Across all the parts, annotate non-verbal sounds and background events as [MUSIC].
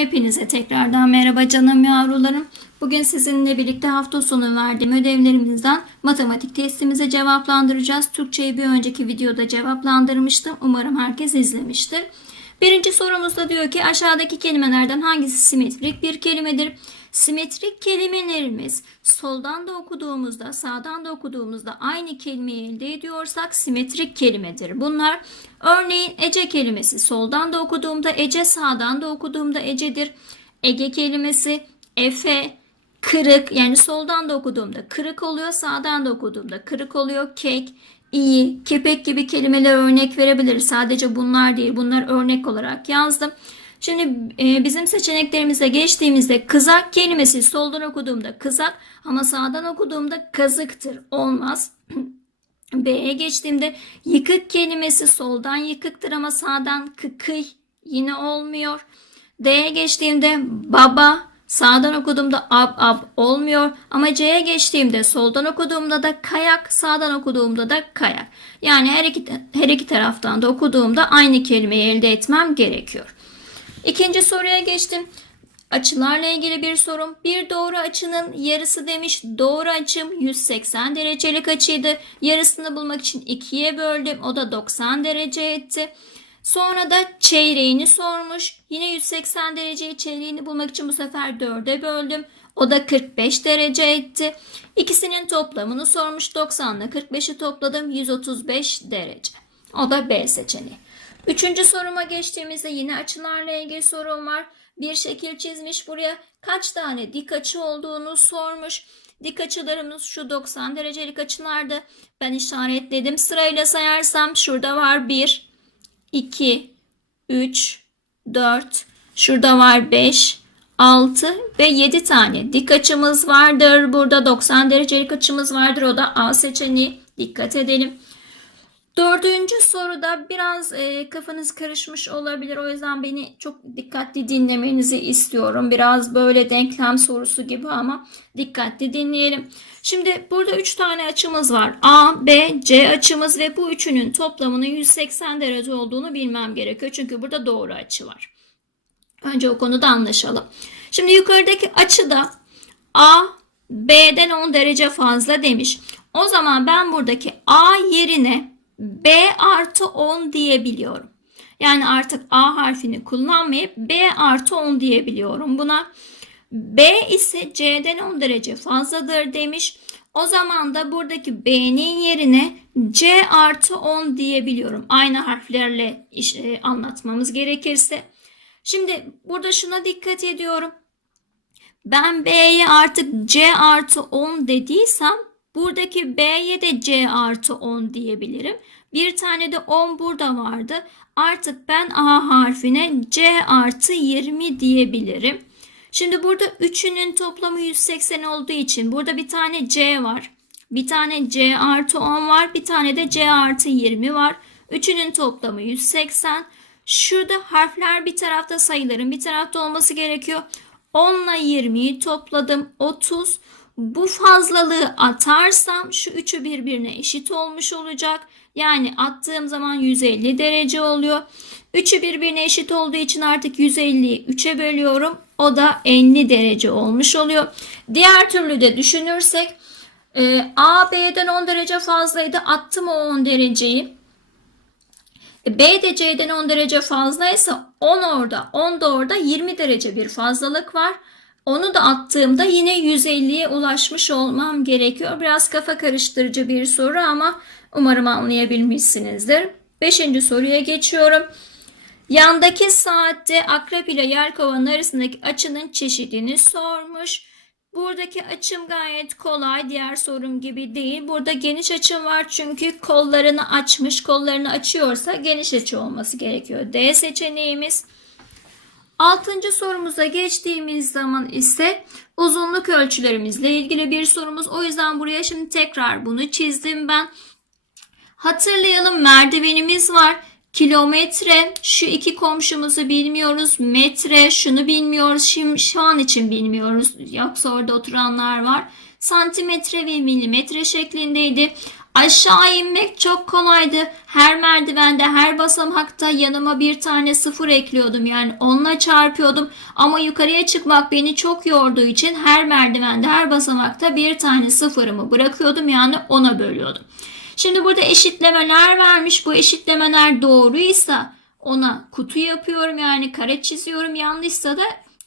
Hepinize tekrardan merhaba canım yavrularım. Bugün sizinle birlikte hafta sonu verdiğim ödevlerimizden matematik testimize cevaplandıracağız. Türkçeyi bir önceki videoda cevaplandırmıştım. Umarım herkes izlemiştir. Birinci sorumuzda diyor ki aşağıdaki kelimelerden hangisi simetrik bir kelimedir? Simetrik kelimelerimiz soldan da okuduğumuzda sağdan da okuduğumuzda aynı kelimeyi elde ediyorsak simetrik kelimedir. Bunlar örneğin Ece kelimesi soldan da okuduğumda Ece sağdan da okuduğumda Ece'dir. Ege kelimesi Efe, kırık yani soldan da okuduğumda kırık oluyor sağdan da okuduğumda kırık oluyor kek, iyi, kepek gibi kelimeler örnek verebiliriz. Sadece bunlar değil bunlar örnek olarak yazdım. Şimdi e, bizim seçeneklerimize geçtiğimizde kızak kelimesi soldan okuduğumda kızak ama sağdan okuduğumda kazıktır. Olmaz. [CLEARS THROAT] B'ye geçtiğimde yıkık kelimesi soldan yıkıktır ama sağdan kıkıy yine olmuyor. D'ye geçtiğimde baba sağdan okuduğumda ab ab olmuyor ama C'ye geçtiğimde soldan okuduğumda da kayak sağdan okuduğumda da kayak. Yani her iki, her iki taraftan da okuduğumda aynı kelimeyi elde etmem gerekiyor. İkinci soruya geçtim. Açılarla ilgili bir sorum. Bir doğru açının yarısı demiş. Doğru açım 180 derecelik açıydı. Yarısını bulmak için ikiye böldüm. O da 90 derece etti. Sonra da çeyreğini sormuş. Yine 180 dereceyi çeyreğini bulmak için bu sefer 4'e böldüm. O da 45 derece etti. İkisinin toplamını sormuş. 90 ile 45'i topladım. 135 derece. O da B seçeneği. Üçüncü soruma geçtiğimizde yine açılarla ilgili sorum var. Bir şekil çizmiş buraya kaç tane dik açı olduğunu sormuş. Dik açılarımız şu 90 derecelik açılardı. Ben işaretledim. Sırayla sayarsam şurada var 1, 2, 3, 4, şurada var 5, 6 ve 7 tane dik açımız vardır. Burada 90 derecelik açımız vardır. O da A seçeneği. Dikkat edelim. Dördüncü soruda biraz e, kafanız karışmış olabilir. O yüzden beni çok dikkatli dinlemenizi istiyorum. Biraz böyle denklem sorusu gibi ama dikkatli dinleyelim. Şimdi burada üç tane açımız var. A, B, C açımız ve bu üçünün toplamının 180 derece olduğunu bilmem gerekiyor. Çünkü burada doğru açı var. Önce o konuda anlaşalım. Şimdi yukarıdaki açıda A, B'den 10 derece fazla demiş. O zaman ben buradaki A yerine B artı 10 diyebiliyorum. Yani artık A harfini kullanmayıp B artı 10 diyebiliyorum buna. B ise C'den 10 derece fazladır demiş. O zaman da buradaki B'nin yerine C artı 10 diyebiliyorum. Aynı harflerle e, anlatmamız gerekirse. Şimdi burada şuna dikkat ediyorum. Ben B'ye artık C artı 10 dediysem buradaki B'ye de C artı 10 diyebilirim. Bir tane de 10 burada vardı. Artık ben A harfine C artı 20 diyebilirim. Şimdi burada üçünün toplamı 180 olduğu için burada bir tane C var. Bir tane C artı 10 var. Bir tane de C artı 20 var. Üçünün toplamı 180. Şurada harfler bir tarafta sayıların bir tarafta olması gerekiyor. 10 ile 20'yi topladım. 30. Bu fazlalığı atarsam şu üçü birbirine eşit olmuş olacak. Yani attığım zaman 150 derece oluyor. Üçü birbirine eşit olduğu için artık 150'yi 3'e bölüyorum. O da 50 derece olmuş oluyor. Diğer türlü de düşünürsek e, A B'den 10 derece fazlaydı. Attım o 10 dereceyi. E, B de C'den 10 derece fazlaysa 10 orada 10 da orada 20 derece bir fazlalık var. Onu da attığımda yine 150'ye ulaşmış olmam gerekiyor. Biraz kafa karıştırıcı bir soru ama umarım anlayabilmişsinizdir. Beşinci soruya geçiyorum. Yandaki saatte akrep ile yelkovanın arasındaki açının çeşidini sormuş. Buradaki açım gayet kolay. Diğer sorum gibi değil. Burada geniş açım var çünkü kollarını açmış. Kollarını açıyorsa geniş açı olması gerekiyor. D seçeneğimiz. Altıncı sorumuza geçtiğimiz zaman ise uzunluk ölçülerimizle ilgili bir sorumuz. O yüzden buraya şimdi tekrar bunu çizdim ben. Hatırlayalım merdivenimiz var. Kilometre şu iki komşumuzu bilmiyoruz. Metre şunu bilmiyoruz. Şimdi şu an için bilmiyoruz. Yoksa orada oturanlar var. Santimetre ve milimetre şeklindeydi. Aşağı inmek çok kolaydı. Her merdivende, her basamakta yanıma bir tane sıfır ekliyordum. Yani onunla çarpıyordum. Ama yukarıya çıkmak beni çok yorduğu için her merdivende, her basamakta bir tane sıfırımı bırakıyordum. Yani ona bölüyordum. Şimdi burada eşitlemeler vermiş. Bu eşitlemeler doğruysa ona kutu yapıyorum. Yani kare çiziyorum. Yanlışsa da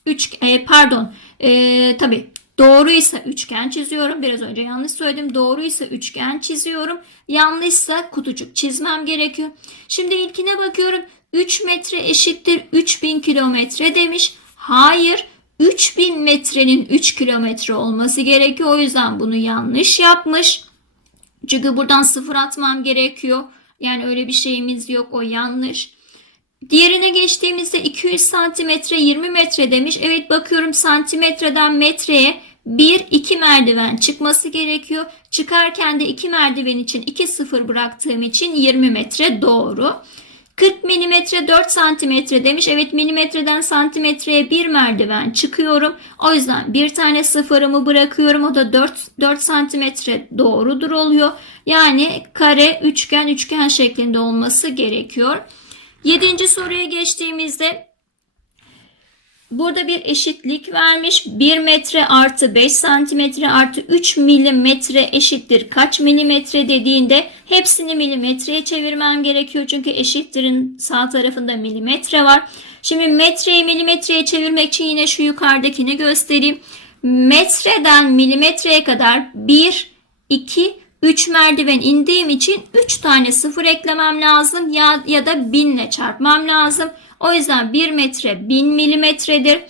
üç, e, pardon e, tabii doğruysa üçgen çiziyorum. Biraz önce yanlış söyledim. Doğruysa üçgen çiziyorum. Yanlışsa kutucuk çizmem gerekiyor. Şimdi ilkine bakıyorum. 3 metre eşittir 3000 kilometre demiş. Hayır. 3000 metrenin 3 kilometre olması gerekiyor. O yüzden bunu yanlış yapmış. Çünkü buradan sıfır atmam gerekiyor. Yani öyle bir şeyimiz yok. O yanlış. Diğerine geçtiğimizde 200 santimetre 20 metre demiş. Evet bakıyorum santimetreden metreye 1-2 merdiven çıkması gerekiyor. Çıkarken de 2 merdiven için 2 sıfır bıraktığım için 20 metre doğru. 40 milimetre 4 santimetre demiş. Evet milimetreden santimetreye bir merdiven çıkıyorum. O yüzden bir tane sıfırımı bırakıyorum. O da 4, 4 santimetre doğrudur oluyor. Yani kare, üçgen, üçgen şeklinde olması gerekiyor. Yedinci soruya geçtiğimizde burada bir eşitlik vermiş. 1 metre artı 5 santimetre artı 3 milimetre eşittir. Kaç milimetre dediğinde hepsini milimetreye çevirmem gerekiyor. Çünkü eşittirin sağ tarafında milimetre var. Şimdi metreyi milimetreye çevirmek için yine şu yukarıdakini göstereyim. Metreden milimetreye kadar 1, 2, 3 merdiven indiğim için 3 tane sıfır eklemem lazım ya, ya da 1000 ile çarpmam lazım. O yüzden 1 metre 1000 milimetredir.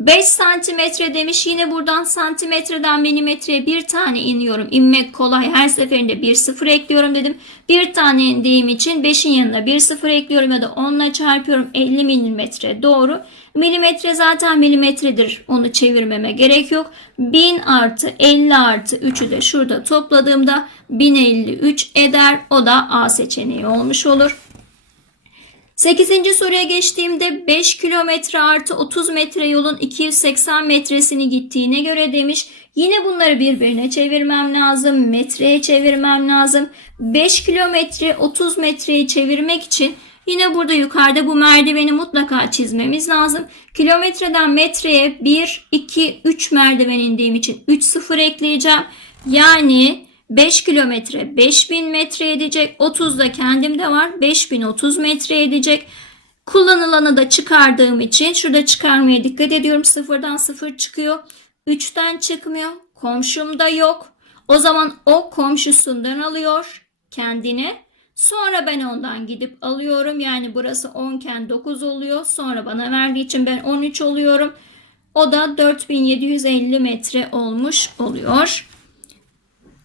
5 santimetre demiş. Yine buradan santimetreden milimetreye bir tane iniyorum. İnmek kolay. Her seferinde bir sıfır ekliyorum dedim. Bir tane indiğim için 5'in yanına bir sıfır ekliyorum ya da 10 ile çarpıyorum. 50 milimetre doğru. Milimetre zaten milimetredir. Onu çevirmeme gerek yok. 1000 artı 50 artı 3'ü de şurada topladığımda 1053 eder. O da A seçeneği olmuş olur. 8. soruya geçtiğimde 5 kilometre artı 30 metre yolun 280 metresini gittiğine göre demiş. Yine bunları birbirine çevirmem lazım. Metreye çevirmem lazım. 5 kilometre 30 metreyi çevirmek için yine burada yukarıda bu merdiveni mutlaka çizmemiz lazım. Kilometreden metreye 1, 2, 3 merdiven indiğim için 3 sıfır ekleyeceğim. Yani 5 kilometre 5000 metre edecek. 30 da kendimde var. 5030 metre edecek. Kullanılanı da çıkardığım için şurada çıkarmaya dikkat ediyorum. Sıfırdan sıfır çıkıyor. 3'ten çıkmıyor. Komşumda yok. O zaman o komşusundan alıyor kendine. Sonra ben ondan gidip alıyorum. Yani burası 10 iken 9 oluyor. Sonra bana verdiği için ben 13 oluyorum. O da 4750 metre olmuş oluyor.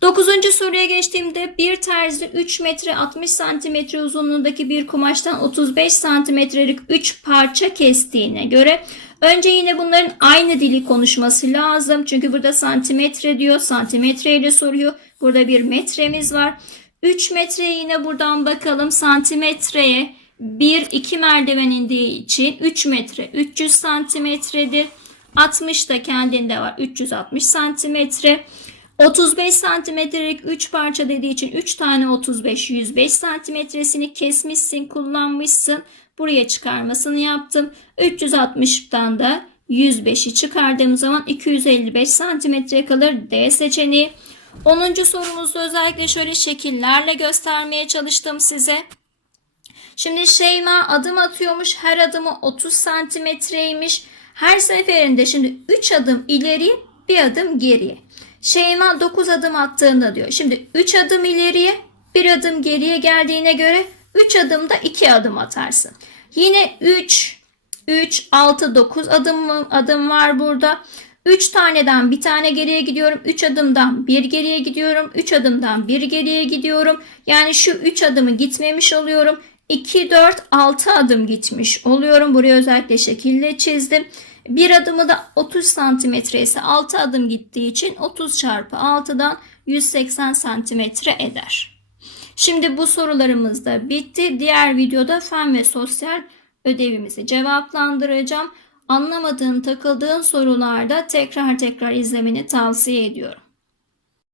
Dokuzuncu soruya geçtiğimde bir terzi 3 metre 60 santimetre uzunluğundaki bir kumaştan 35 santimetrelik 3 parça kestiğine göre önce yine bunların aynı dili konuşması lazım. Çünkü burada santimetre diyor. Santimetre ile soruyor. Burada bir metremiz var. 3 metreye yine buradan bakalım. Santimetreye 1 2 merdiven indiği için 3 metre 300 santimetredir. 60 da kendinde var. 360 santimetre. 35 santimetrelik 3 parça dediği için 3 tane 35 105 santimetresini kesmişsin kullanmışsın. Buraya çıkarmasını yaptım. 360'dan da 105'i çıkardığım zaman 255 santimetre kalır D seçeneği. 10. sorumuzda özellikle şöyle şekillerle göstermeye çalıştım size. Şimdi Şeyma adım atıyormuş. Her adımı 30 santimetreymiş. Her seferinde şimdi 3 adım ileri bir adım geriye. Şeyma 9 adım attığında diyor. Şimdi 3 adım ileriye, 1 adım geriye geldiğine göre 3 adımda 2 adım atarsın. Yine 3, 3, 6, 9 adım, adım var burada. 3 taneden bir tane geriye gidiyorum. 3 adımdan bir geriye gidiyorum. 3 adımdan bir geriye gidiyorum. Yani şu 3 adımı gitmemiş oluyorum. 2, 4, 6 adım gitmiş oluyorum. Buraya özellikle şekilde çizdim. Bir adımı da 30 santimetre ise 6 adım gittiği için 30 çarpı 6'dan 180 santimetre eder. Şimdi bu sorularımız da bitti. Diğer videoda fen ve sosyal ödevimizi cevaplandıracağım. Anlamadığın, takıldığın sorularda tekrar tekrar izlemeni tavsiye ediyorum.